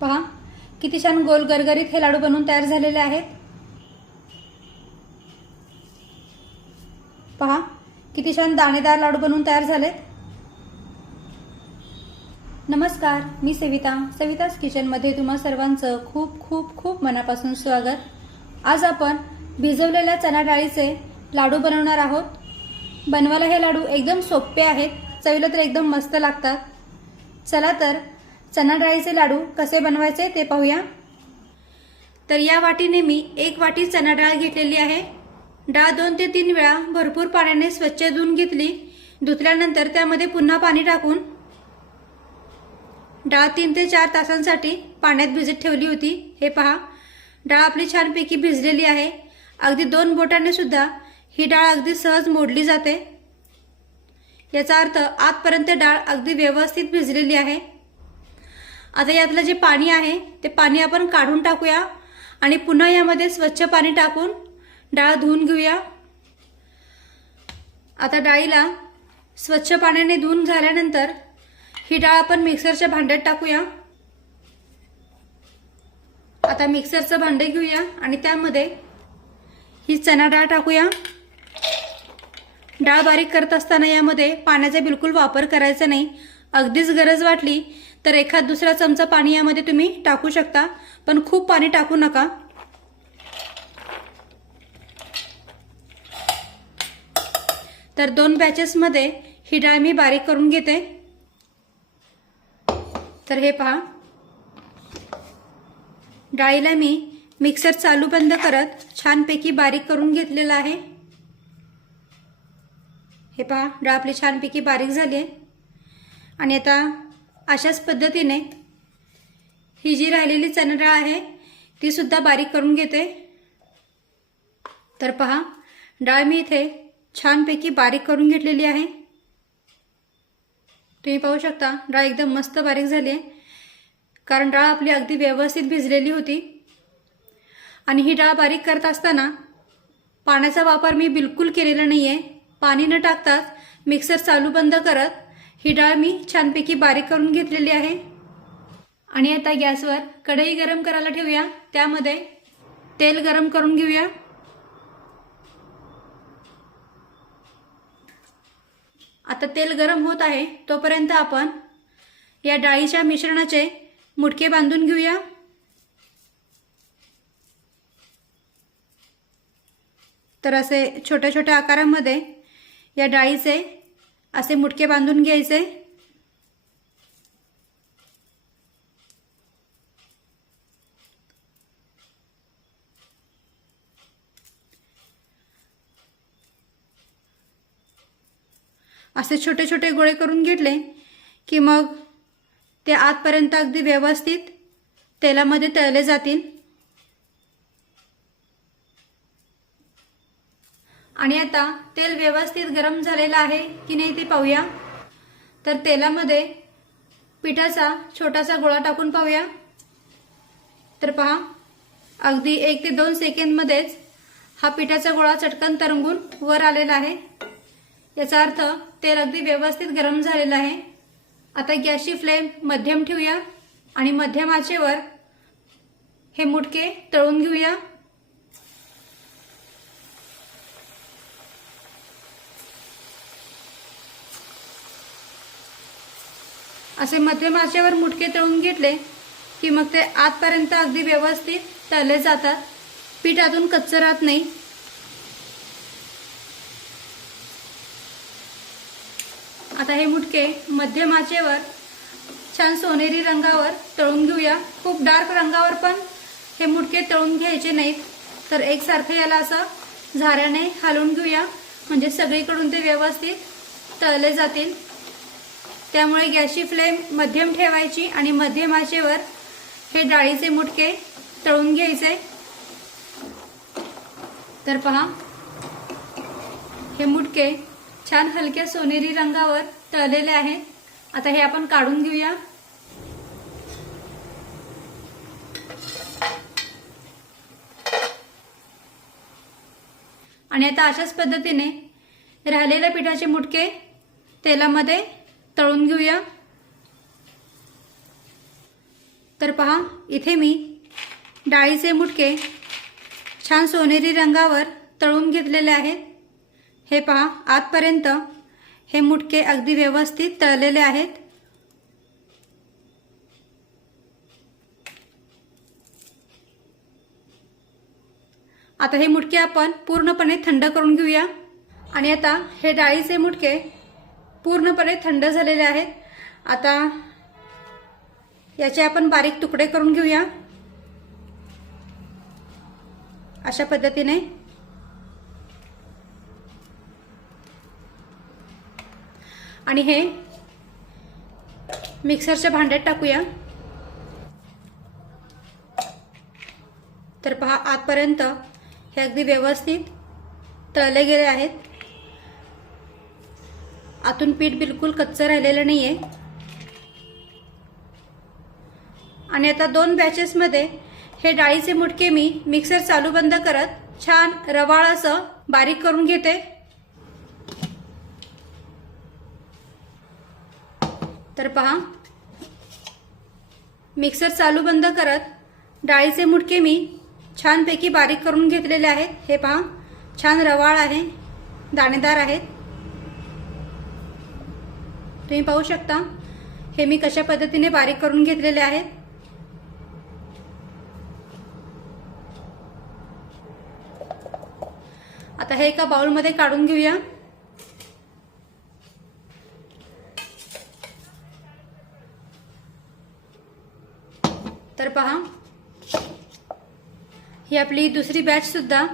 पहा किती छान गोल गरगरीत हे लाडू बनवून तयार झालेले आहेत. पहा किती छान दाणेदार लाडू बनवून तयार झालेत. नमस्कार मी सविता. सविताच किचनमध्ये तुम्हा सर्वांचं खूप खूप खूप मनापासून स्वागत. आज आपण भिजवलेल्या चणा डाळीचे लाडू बनवणार आहोत. बनवायला हे लाडू एकदम सोपे आहेत. चवीला तर एकदम मस्त लागतात. चला तर चना डाळीचे लाडू कसे बनवायचे ते पाहूया. तर या वाटीने मी एक वाटी चना डाळ घेतलेली आहे. डाळ दोन ते तीन वेळा भरपूर पाण्याने स्वच्छ धुवून घेतली. धुतल्यानंतर त्यामध्ये पुन्हा पाणी टाकून डाळ तीन ते चार तासांसाठी पाण्यात भिजत ठेवली होती. हे पहा डाळ आपली छानपैकी भिजलेली आहे. अगदी दोन बोटाने सुद्धा ही डाळ अगदी सहज मोडली जाते. याचा अर्थ आजपर्यंत डाळ अगदी व्यवस्थित भिजलेली आहे. आता यातलं जे पाणी आहे ते पाणी आपण काढून टाकूया आणि पुन्हा यामध्ये स्वच्छ पाणी टाकून डाळ धुवून घेऊया. आता डाळीला स्वच्छ पाण्याने धुवून झाल्यानंतर ही डाळ आपण मिक्सरच्या भांड्यात टाकूया. आता मिक्सरचं भांडे घेऊया आणि त्यामध्ये ही चणा डाळ टाकूया. डाळ बारीक करत असताना यामध्ये पाण्याचा बिलकुल वापर करायचा नाही. अगदीच गरज वाटली तर एखाद दुसरा चमचा पाणी यामध्ये तुम्ही टाकू शकता पण खूप पाणी टाकू नका. तर दोन बॅचेसमध्ये ही डाळ मी बारीक करून घेते. तर हे पहा. डाळीला मी मिक्सर चालू बंद करत छानपैकी बारीक करून घेतलेला आहे. हे पहा डाळ आपली छानपैकी बारीक झाली आहे. आणि आता अशाच पद्धतीने ही जी राहिलेली चणडाळ आहे ती सुद्धा बारीक करून घेते. तर पहा डाळ मी इथे छानपैकी बारीक करून घेतलेली आहे. तुम्ही पाहू शकता डाळ एकदम मस्त बारीक झाली आहे. कारण डाळ आपली अगदी व्यवस्थित भिजलेली होती. आणि ही डाळ बारीक करत असताना पाण्याचा वापर मी बिलकुल केलेला नाही आहे पाणी न टाकताच मिक्सर चालू बंद करत ही डाळ मी छानपैकी बारीक करून घेतलेली आहे. आणि आता गॅसवर कढई गरम करायला ठेवूया. त्यामध्ये तेल गरम करून घेऊया. आता तेल गरम होत आहे तोपर्यंत आपण या डाळीच्या मिश्रणाचे मुटके बांधून घेऊया. तर असे छोट्या छोट्या आकारामध्ये या डाळीचे असे मुटके बांधून घ्यायचे. असे छोटे छोटे गोळे करून घेतले की मग ते आतपर्यंत अगदी व्यवस्थित तेलामध्ये तळले जातील. आणि आता तेल व्यवस्थित गरम झालेलं आहे की नाही ते पाहूया. तर तेलामध्ये पिठाचा छोटासा गोळा टाकून पाहूया. तर पहा अगदी एक ते दोन सेकंदमध्येच हा पिठाचा गोळा चटकन तरंगून वर आलेला आहे. याचा अर्थ तेल अगदी व्यवस्थित गरम झालेलं आहे. आता गॅसची फ्लेम मध्यम ठेवूया आणि मध्यम आचेवर हे मुटके तळून घेऊया. असे मध्यम आचेवर मुटके तळून घेतले की मग ते आतपर्यंत अगदी व्यवस्थित तळले जातात. पिठातून कच्च राहत नाही. आता हे मुटके मध्यम आचेवर छान सोनेरी रंगावर तळून घेऊया. खूप डार्क रंगावर पण हे मुटके तळून घ्यायचे नाहीत. तर एकसारखं याला असं झाऱ्याने हलवून घेऊया. म्हणजे सगळीकडून ते व्यवस्थित तळले जातील. त्यामुळे गॅसची फ्लेम मध्यम ठेवायची आणि मध्यम आचेवर हे डाळीचे मुटके तळून घ्यायचे. तर पहा हे मुटके छान हलक्या सोनेरी रंगावर तळलेले आहे आता हे आपण काढून घेऊया. आणि आता अशाच पद्धतीने राहिलेल्या पिठाचे मुटके तेलामध्ये तळून घेऊया. तर पहा इथे मी डाळीचे मुटके छान सोनेरी रंगावर तळून घेतलेले आहेत. हे पहा आतपर्यंत हे मुटके अगदी व्यवस्थित तळलेले आहेत. आता हे मुटके आपण पूर्णपणे थंड करून घेऊया. आणि आता हे डाळीचे मुटके पूर्णपणे थंड झालेले आहेत. आता याचे आपण बारीक तुकडे करून घेऊया. अशा पद्धतीने. आणि हे मिक्सरच्या भांड्यात टाकूया. तर पहा आतपर्यंत हे अगदी व्यवस्थित तळले गेले आहेत. आतून पीठ बिलकुल कच्चं राहिलेलं नाही आहे आणि आता दोन बॅचेसमध्ये हे डाळीचे मुटके मी मिक्सर चालू बंद करत छान रवाळ असं बारीक करून घेते. तर पहा. मिक्सर चालू बंद करत डाळीचे मुटके मी छानपैकी बारीक करून घेतलेले आहेत. हे पहा. छान रवाळ आहे. दाणेदार आहेत. तुम्ही पाहू शकता. हे मी कशा पद्धतीने बारीक करून घेतलेले आहेत. आता हे एका बाउलमध्ये काढून घेऊया. तर पहा. ही आपली दुसरी बॅच सुद्धा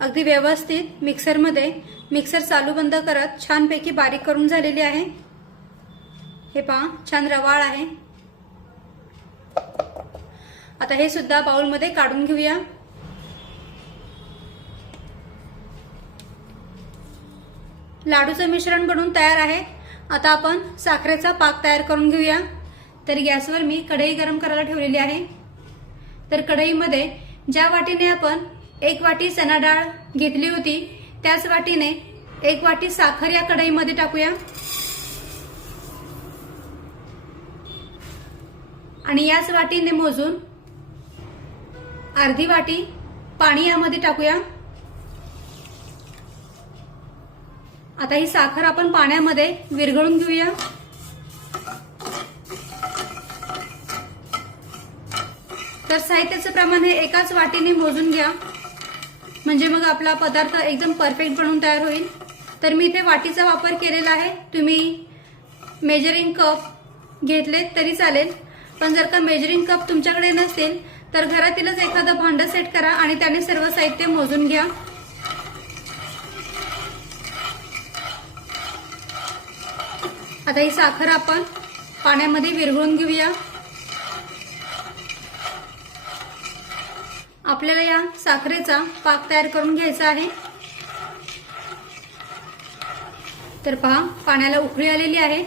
अगदी व्यवस्थित मिक्सरमध्ये मिक्सर चालू बंद करत छानपैकी बारीक करून झालेली आहे. हे पहा छान रवाळ आहे. आता हे सुद्धा बाउलमध्ये काढून घेऊया. लाडूचं मिश्रण बनवून तयार आहे. आता आपण साखरेचा पाक तयार करून घेऊया. तर गॅसवर मी कढई गरम करायला ठेवलेली आहे. तर कढईमध्ये ज्या वाटीने आपण एक वाटी चना डाळ घेतली होती त्याच वाटीने एक वाटी साखर या कढईमध्ये टाकूया. आणि याच वाटीने मोजून अर्धी वाटी पाणी यामध्ये टाकूया. आता ही साखर आपण पाण्यामध्ये विरघळून घेऊया. तर साहित्याचं प्रमाण हे एकाच वाटीने मोजून घ्या. म्हणजे मग आपला पदार्थ एकदम परफेक्ट बनून तयार होईल. तर मी इथे वाटीचा वापर केलेला आहे. तुम्ही मेजरिंग कप घेतलेत तरी चालेल. पण जर का मेजरिंग कप तुमच्याकडे नसेल तर घरातीलच एखादं भांडं सेट करा आणि त्याने सर्व साहित्य मोजून घ्या. आता ही साखर आपण पाण्यामध्ये विरघळून घेऊया. आपल्याला या साखरेचा पाक तयार करून घ्यायचा आहे. तर पहा पाण्याला उकळी आलेली आहे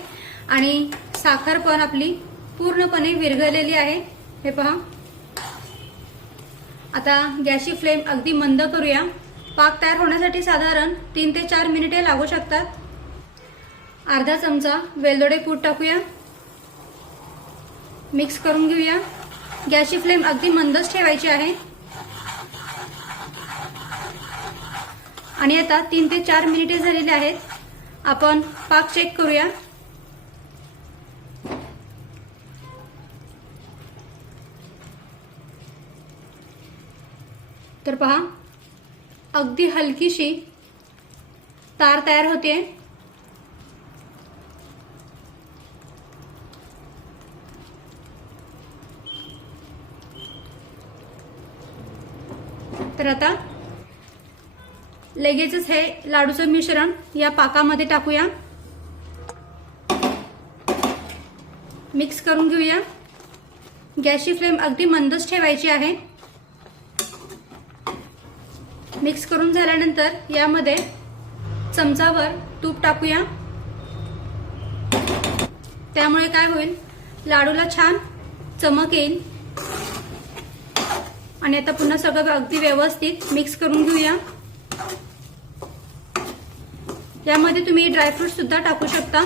आणि साखर पण आपली पूर्णपणे विरघळलेली आहे. हे पहा. आता गॅसची फ्लेम अगदी मंद करूया. पाक तयार होण्यासाठी साधारण तीन ते चार मिनिटे लागू शकतात. अर्धा चमचा वेलदोडे पूड टाकूया. मिक्स करून घेऊया. गॅसची फ्लेम अगदी मंदच ठेवायची आहे. आणि आता तीन ते चार मिनिटे झालेली आहेत. आपण पाक चेक करूया. तर पहा. अगदी हलकीशी तार तयार होते. तर आता लगेचच हे लाडूचं मिश्रण या पाकामध्ये टाकूया. मिक्स करून घेऊया. गॅसची फ्लेम अगदी मंदच ठेवायची आहे. मिक्स करून झाल्यानंतर यामध्ये चमचावर तूप टाकूया. त्यामुळे काय होईल? लाडूला छान चमक येईल. आणि आता पुन्हा सगळं अगदी व्यवस्थित मिक्स करून घेऊया. यामध्ये तुम्ही ड्रायफ्रूट सुद्धा टाकू शकता.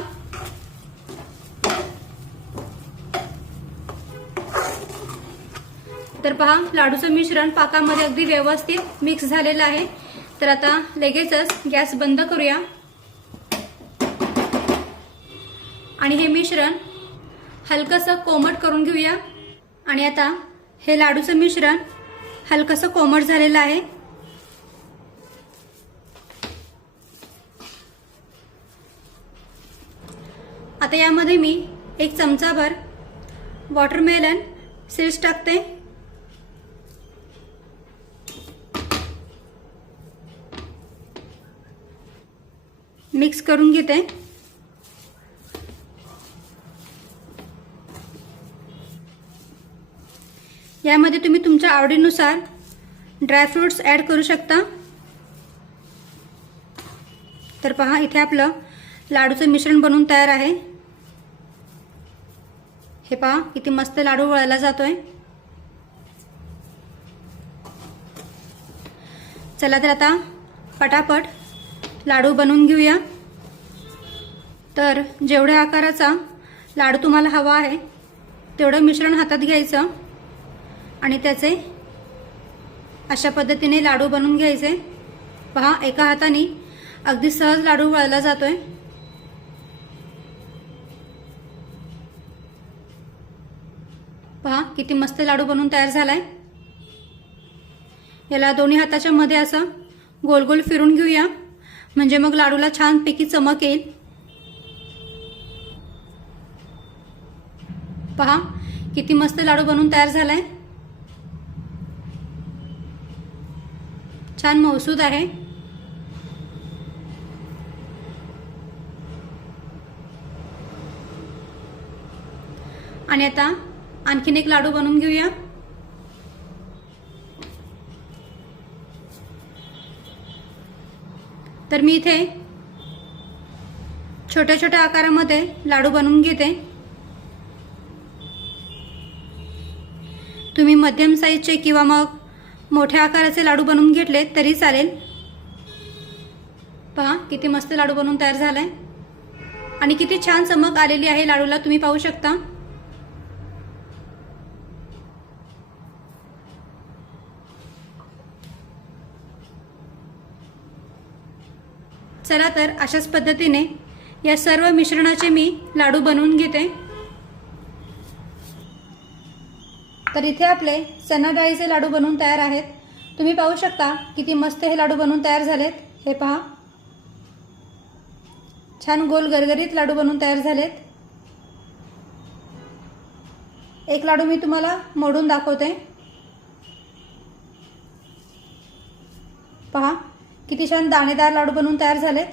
तर पहा लाडूचं मिश्रण पाकामध्ये अगदी व्यवस्थित मिक्स झालेलं आहे. तर आता लगेचच गॅस बंद करूया. आणि हे मिश्रण हलकंसं कोमट करून घेऊया. आणि आता हे लाडूचं मिश्रण हलकंसं कोमट झालेलं आहे. आता यामध्ये मी एक चमचाभर वॉटरमेलन सीड्स टाकते. मिक्स करून घेते. यामध्ये तुम्ही तुमच्या आवडीनुसार ड्रायफ्रूट्स ॲड करू शकता. तर पहा इथे आपलं लाडूचं मिश्रण बनवून तयार आहे. हे पहा किती मस्त लाडू वळायला जातोय. चला तर आता पटापट लाडू बनवून घेऊया. तर जेवढ्या आकाराचा लाडू तुम्हाला हवा आहे तेवढं मिश्रण हातात घ्यायचं आणि त्याचे अशा पद्धतीने लाडू बनवून घ्यायचे. पहा एका हाताने अगदी सहज लाडू वळला जातोय. पहा किती मस्त लाडू बनवून तयार झालाय. याला दोन्ही हाताच्या मध्ये असं गोल गोल फिरून घेऊया. म्हणजे मग लाडूला छान पैकी चमक येईल? पहा किती मस्त लाडू बनवून तयार झालाय. छान मौसूद आहे. आणि आता आणखीन एक लाडू बनवून घेऊया. तर मी इथे छोट्या छोट्या आकारामध्ये लाडू बनवून घेते. तुम्ही मध्यम साईजचे किंवा मग मोठ्या आकाराचे लाडू बनवून घेतले तरी चालेल. पहा किती मस्त लाडू बनवून तयार झालाय. आणि किती छान चमक आलेली आहे लाडूला तुम्ही पाहू शकता. चला तर अशाच पद्धतीने या सर्व मिश्रणाचे मी लाडू बनवून घेते. तर इथे आपले चना डाळीचे लाडू बनवून तयार आहेत. तुम्ही पाहू शकता किती मस्त हे लाडू बनवून तयार झालेत. हे पहा. छान गोल गरगरीत लाडू बनवून तयार झालेत. एक लाडू मी तुम्हाला मोडून दाखवते. पहा. किती छान दाणेदार लाडू बनवून तयार झालेत.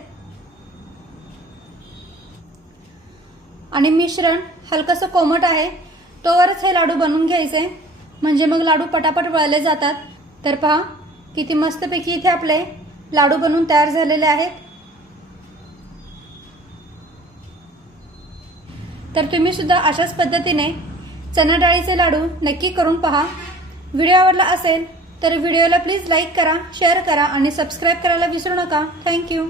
आणि मिश्रण हलकंसं कोमट आहे तोवरच हे लाडू बनवून घ्यायचे. म्हणजे मग लाडू पटापट वळले जातात. तर पहा किती मस्तपैकी इथे आपले लाडू बनवून तयार झालेले आहेत. तर तुम्ही सुद्धा अशाच पद्धतीने चना डाळीचे लाडू नक्की करून पहा. व्हिडिओ आवडला असेल तर व्हिडिओला प्लीज लाईक करा शेअर करा आणि सबस्क्राईब करायला विसरू नका. थँक्यू